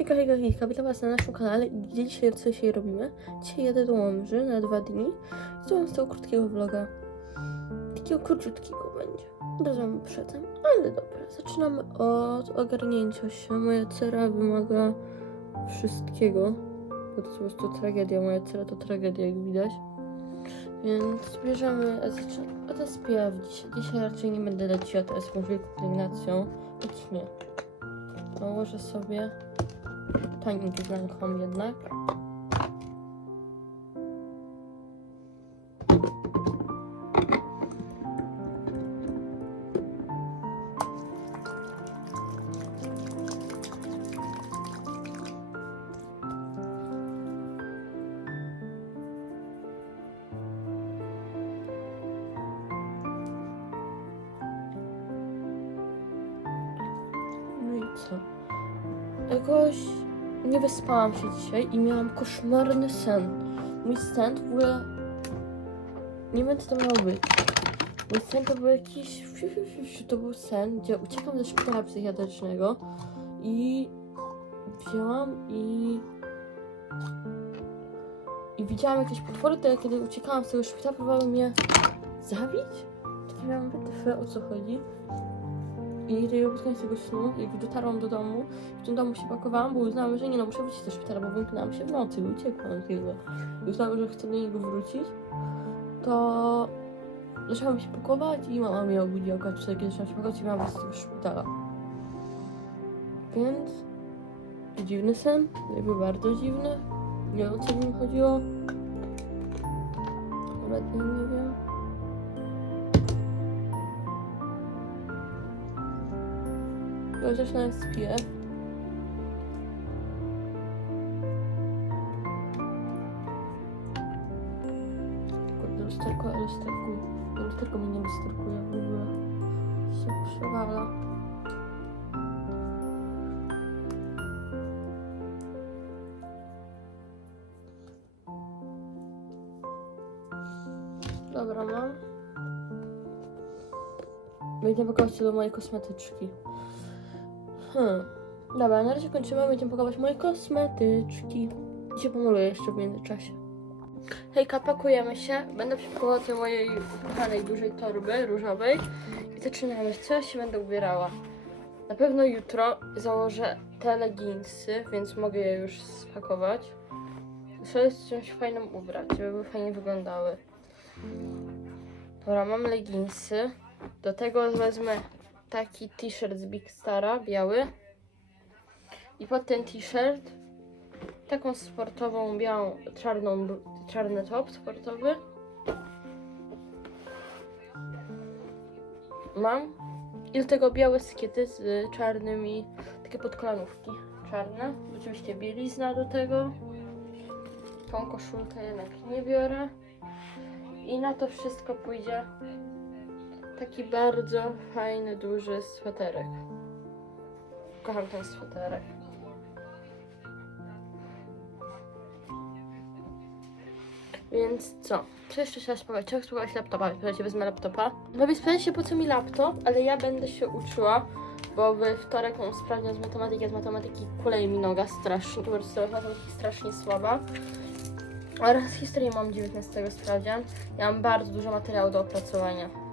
Hejka, hejka, hejka, witam was na naszym kanale gdzie dzisiaj, co dzisiaj robimy? Dzisiaj jadę do Łomży na dwa dni i zrobię z tego krótkiego vloga. Takiego króciutkiego będzie. Od razu wam ale dobra. Zaczynamy od ogarnięcia się. Moja cera wymaga wszystkiego, bo to jest po prostu tragedia. Moja cera to tragedia, jak widać. Więc bierzemy, a zaczynamy, a to sprawdzić. Dzisiaj raczej nie będę leciła teraz jakąś wielką pielęgnacją, choć nie. Nałożę sobie z ręką jednak. Wyspałam się dzisiaj i miałam koszmarny sen. Mój sen w ogóle... Nie wiem, co to miało być. Mój sen to był jakiś... To był sen, gdzie uciekam ze szpitala psychiatrycznego i wzięłam i... I widziałam jakieś potwory, to ja kiedy uciekałam z tego szpitala, próbowały mnie zabić? Takie miałam wytyfy, o co chodzi. I tego pod koniec tego snu, jak dotarłam do domu, w tym domu się pakowałam, bo uznałam, że nie no, muszę wrócić do szpitala, bo wymknęłam się w nocy i uciekłam od niego. I uznałam, że chcę do niego wrócić, to zaczęłam się pakować i mama mnie obudziła, kiedy zaczęłam się pakować i miałam wrócić do szpitala. Więc dziwny sen, jakby bardzo dziwny. Nie wiem o co mi chodziło. Nawet nie, nie wiem. Chociaż na SPF. Kurde, lusterko, lusterku. Lusterko mnie nie lusterkuje w ogóle. Się przewala. Dobra, mam. Będziemy pakować się do mojej kosmetyczki. Hmm. Dobra, na razie kończymy. Będziemy pakować moje kosmetyczki. I się pomaluję jeszcze w międzyczasie. Hejka, pakujemy się. Będę przepakować do mojej kochanej dużej torby różowej. I zaczynamy. Co ja się będę ubierała? Na pewno jutro założę te leginsy, więc mogę je już spakować. Sobie z czymś fajnym ubrać, żeby fajnie wyglądały. Dobra, mam leginsy. Do tego wezmę taki t-shirt z Big Stara, biały. I pod ten t-shirt taką sportową, białą, czarną, czarny top sportowy. Mam. I do tego białe skiety z czarnymi, takie podkolanówki czarne. Oczywiście bielizna do tego. Tą koszulkę jednak nie biorę. I na to wszystko pójdzie taki bardzo fajny, duży sweterek. Kocham ten sweterek. Więc co? Co jeszcze trzeba spróbować? Trzeba spróbować laptopa. Słuchajcie, wezmę laptopa. No więc się po co mi laptop, ale ja będę się uczyła, bo we wtorek mam sprawdzian z matematyki, a z matematyki kuleje mi noga strasznie, prostu z matematyki strasznie słaba. Oraz historii mam 19 sprawdzian. Ja mam bardzo dużo materiału do opracowania.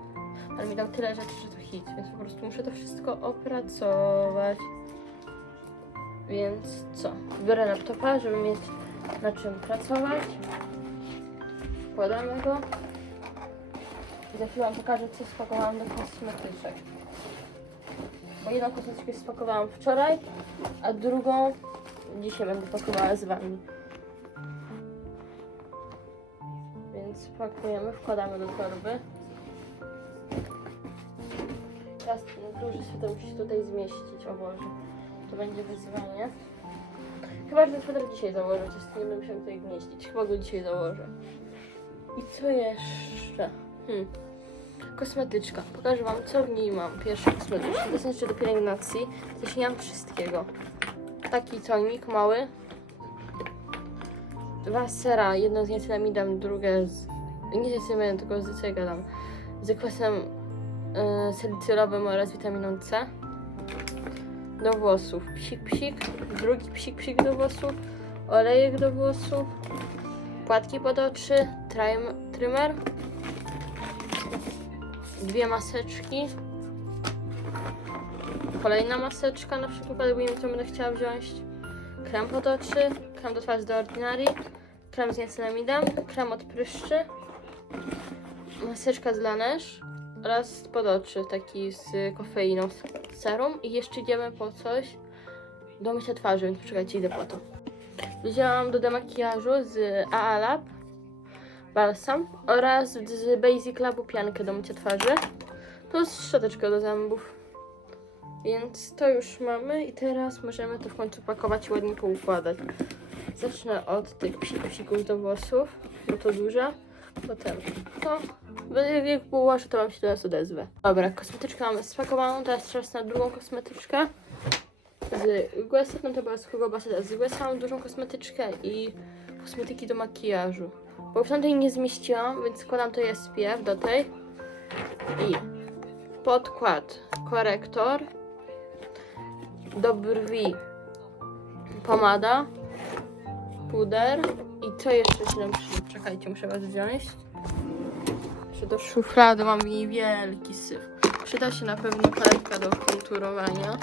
Ale mi dał tyle rzeczy, że to hit, więc po prostu muszę to wszystko opracować. Więc co? Biorę laptopa, żeby mieć na czym pracować. Wkładamy go. I za chwilę wam pokażę, co spakowałam do kosmetyczek. Bo jedną kosmetyczkę spakowałam wczoraj, a drugą dzisiaj będę pakowała z wami. Więc pakujemy, wkładamy do torby. Teraz duży sweter musi się tutaj zmieścić, o Boże. To będzie wyzwanie. Chyba, że ten dzisiaj założę, coś nie będę musiał tutaj gnieździć. Chyba go dzisiaj założę. I co jeszcze? Hmm. Kosmetyczka. Pokażę wam, co w niej mam. Pierwsza kosmetyczka. To jest jeszcze do pielęgnacji. Też nie mam wszystkiego. Taki tonik mały. Dwa sera. Jedno z niacylamidem, drugie z... Nie z niacylamidem, tylko z co gadam. Z kwasem salicylowym oraz witaminą C. do włosów. Psik, psik. Drugi psik, psik do włosów. Olejek do włosów. Płatki pod oczy. Trim, trimmer. Dwie maseczki. Kolejna maseczka na przykład, bo nie wiem, co będę chciała wziąć. Krem pod oczy. Krem do twarzy do Ordinary. Krem z niacinamidem. Krem od pryszczy. Maseczka z Laneige oraz pod oczy, taki z kofeiną serum i jeszcze idziemy po coś do mycia twarzy, więc poczekajcie, idę po to. Wzięłam do demakijażu z AA Lab balsam oraz z Basic Labu piankę do mycia twarzy plus szczoteczkę do zębów. Więc to już mamy i teraz możemy to w końcu pakować i ładnie poukładać. Zacznę od tych psików do włosów, bo to duże. Potem to. Jak, ułożę, to wam się teraz odezwę. Dobra, kosmetyczkę mamy spakowaną, teraz czas na drugą kosmetyczkę. Z Guessa, tam to była z Hugo z Guessa mam dużą kosmetyczkę i kosmetyki do makijażu. Bo w tamtej nie zmieściłam, więc składam to SPF do tej. I podkład, korektor, do brwi pomada, puder i co jeszcze się nam przyda? Czekajcie, muszę was wziąć. Jeszcze do szuflady mam jej wielki syf. Przyda się na pewno paletka do konturowania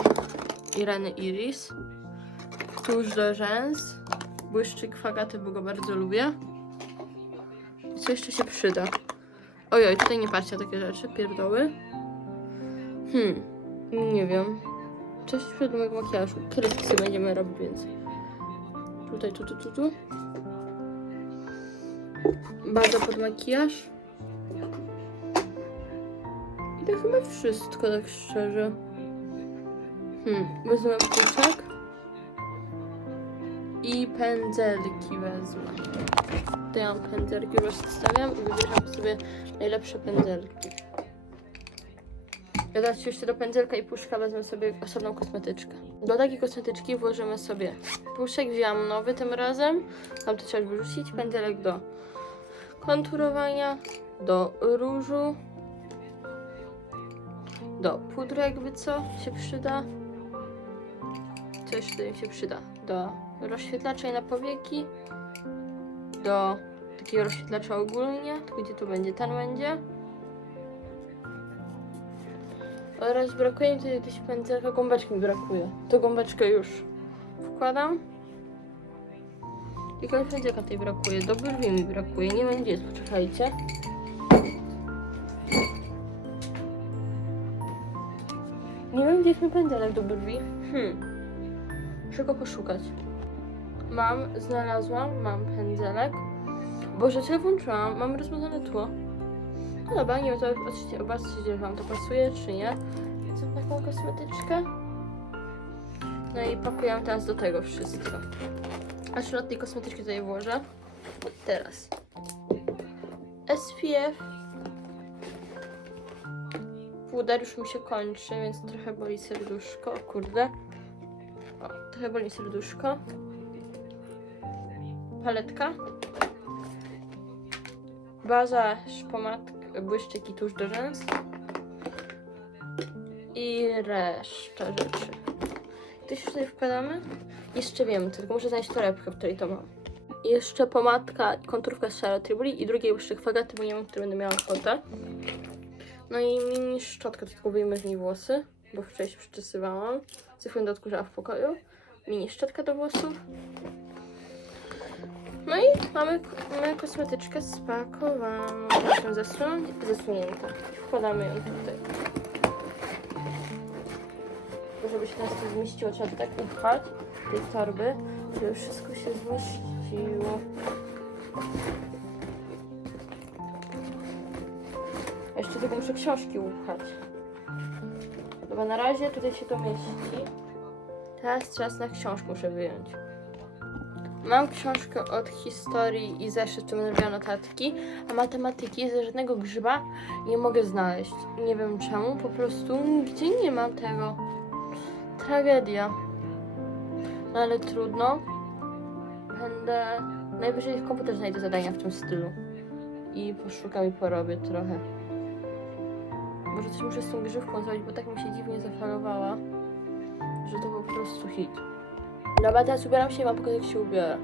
Ireny Iris. Tuż do rzęs. Błyszczyk fagaty, bo go bardzo lubię. I co jeszcze się przyda? Ojoj, tutaj nie patrzcie takie rzeczy, pierdoły. Hmm, nie wiem. Coś przed do mojego makijażu. Krypsy będziemy robić więcej. Tutaj, tu, tu, tu, tu. Baza pod makijaż. I to chyba wszystko, tak szczerze. Hmm, wezmę puszek. I pędzelki wezmę. To ja pędzelki, rozstawiam i wybieram sobie najlepsze pędzelki. Teraz jeszcze do pędzelka i puszka wezmę sobie osobną kosmetyczkę. Do takiej kosmetyczki włożymy sobie puszek, wzięłam nowy tym razem. Tam to trzeba wyrzucić. Pędzelek do konturowania, do różu, do pudru jakby co się przyda. Co jeszcze tutaj mi się przyda? Do rozświetlacza na powieki, do takiego rozświetlacza ogólnie, gdzie tu będzie, ten będzie. Oraz brakuje mi tutaj jakiegoś pędzelka, gąbeczki mi brakuje. To gąbeczkę już wkładam. Tylko pędzelka tutaj brakuje, do brwi mi brakuje, nie jest, poczekajcie. Nie wiem gdzie jest mój pędzelek do brwi. Hmm. Go poszukać. Mam, znalazłam, mam pędzelek. Boże, co ja włączyłam? Mam rozmazane tło. No dobra, nie wiem, to oczywiście zobaczcie, czy wam to pasuje, czy nie. Co taką kosmetyczkę. No i pakuję teraz do tego wszystko. Od tej kosmetyczki tutaj włożę. Teraz. SPF. Puder już mi się kończy, więc trochę boli serduszko. O kurde. O, trochę boli serduszko. Paletka. Baza, szpomatka, błyszczyk i do rzęs. I reszta rzeczy. To się tutaj wkładamy. Jeszcze wiem, tylko muszę znaleźć torebkę, w której to mam. Jeszcze pomadka, konturówka z Charlotte Tilbury i drugi błyszczyk fagaty, bo nie wiem, który będę miała ochotę. No i mini szczotka, tylko wyjmę z niej włosy, bo wczoraj się przyczesywałam. Cyfrę do odkurzacza w pokoju. Mini szczotka do włosów. No i mamy, mamy kosmetyczkę spakowaną. Proszę zasunąć, zasunięta. Wkładamy ją tutaj. Żeby się nas to zmieściło, trzeba to tak upchać tej torby, żeby wszystko się zmieściło. Jeszcze tylko muszę książki upchać. Dobra, na razie tutaj się to mieści. Teraz czas na książkę muszę wyjąć. Mam książkę od historii i zeszyt, tu miała notatki, a matematyki ze żadnego grzyba nie mogę znaleźć. Nie wiem czemu, po prostu nigdzie nie mam tego. Tragedia. No ale trudno. Będę... Najwyżej w komputer znajdę zadania w tym stylu. I poszukam i porobię trochę. Może coś muszę z tą grzywką zrobić, bo tak mi się dziwnie zafalowała. że to po prostu hit. Dobra, teraz ubieram się i wam pokażę, jak się ubiorę.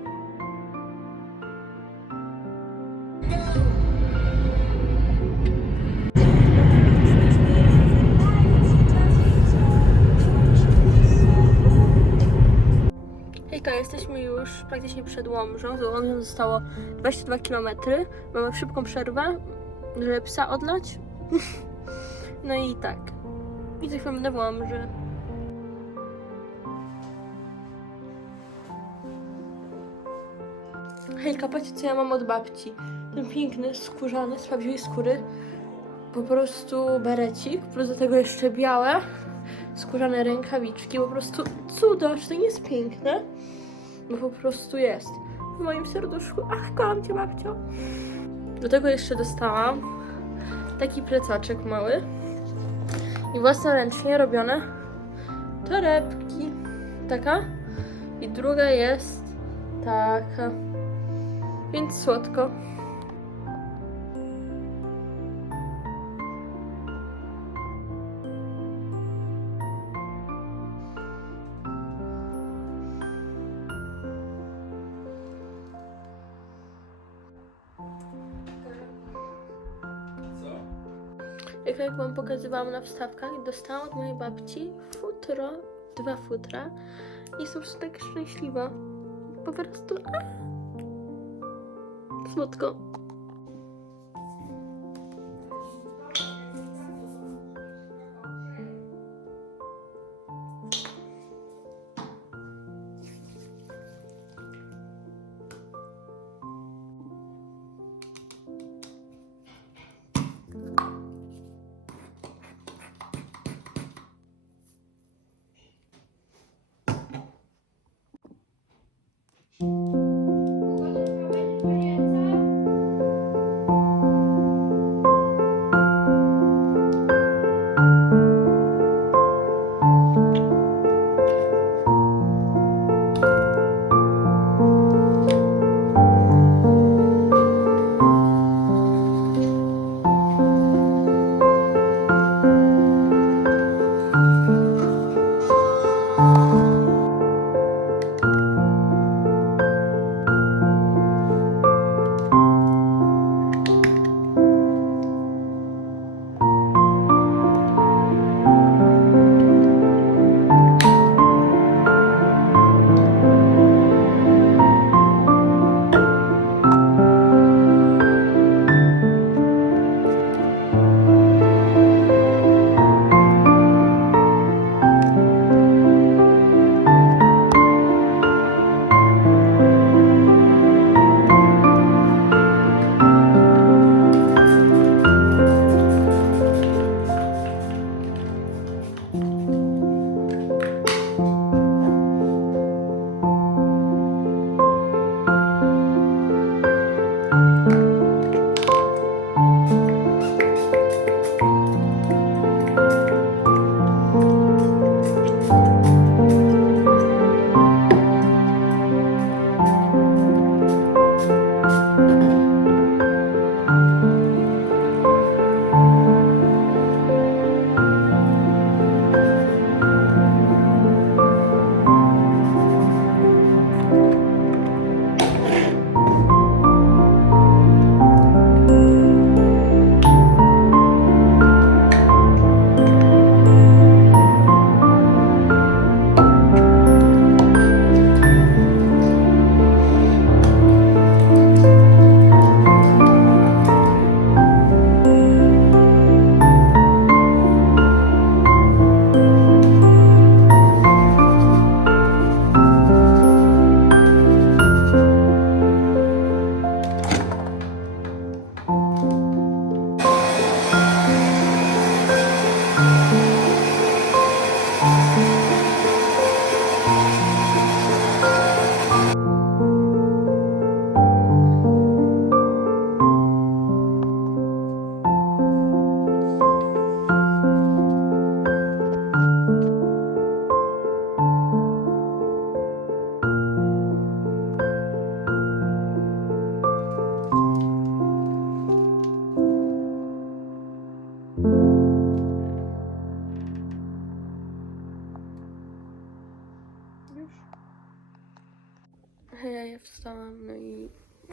Hejka, jesteśmy już praktycznie przed Łomżą. Do Łomży zostało 22 km. Mamy szybką przerwę, żeby psa odlać. No i tak. I za chwilę będę w Łomży. Hejka, patrzcie co ja mam od babci. Ten piękny, skórzany, z prawdziwej skóry. Po prostu berecik, plus do tego jeszcze białe, skórzane rękawiczki. Po prostu cudo, czy to nie jest piękne? Bo po prostu jest. W moim serduszku. Ach, kocham cię, babcio. Do tego jeszcze dostałam taki plecaczek mały i własnoręcznie robione torebki. Taka. I druga jest taka. Więc słodko. Jak, wam pokazywałam na wstawkach, dostałam od mojej babci futro, dwa futra i jestem prostu tak szczęśliwa. Po prostu a, słodko.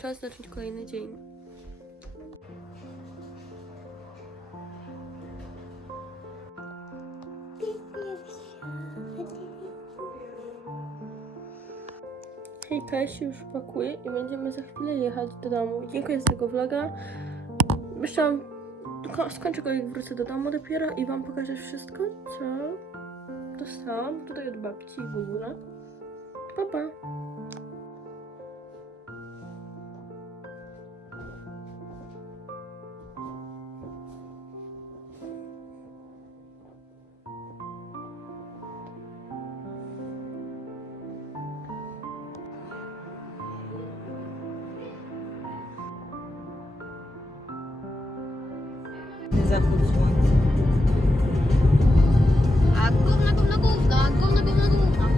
Czas zacząć kolejny dzień. Hejka, ja się już pakuję i będziemy za chwilę jechać do domu. Dziękuję za tego vloga. Myślałam, ko- skończę go jak wrócę do domu dopiero i wam pokażę wszystko, co dostałam tutaj od babci i w ogóle. Pa, pa. A gówno, gówno, gówno, gówno, gówno, gówno.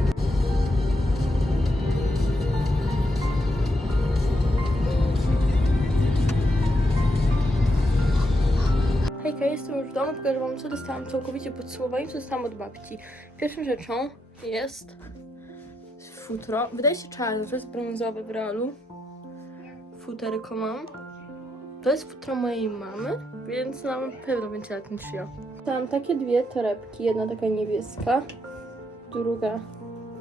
Hejka, jestem już w domu, pokażę wam co dostałam całkowicie podsumowanie, co dostałam od babci. Pierwszą rzeczą jest futro. Wydaje się czarne, to jest brązowe w realu. Futerko mam. To jest futro mojej mamy, więc na pewno będzie lat Dostałam takie dwie torebki, jedna taka niebieska, druga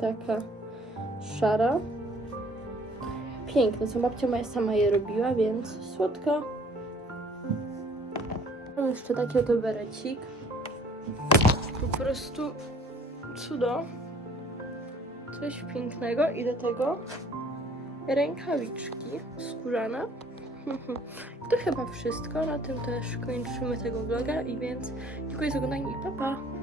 taka szara. Piękne, co babcia moja sama je robiła, więc słodko. Mam jeszcze taki oto berecik. Po prostu cudo. Coś pięknego i do tego rękawiczki skórzane. To chyba wszystko. Na tym też kończymy tego vloga i więc dziękuję za oglądanie i pa pa!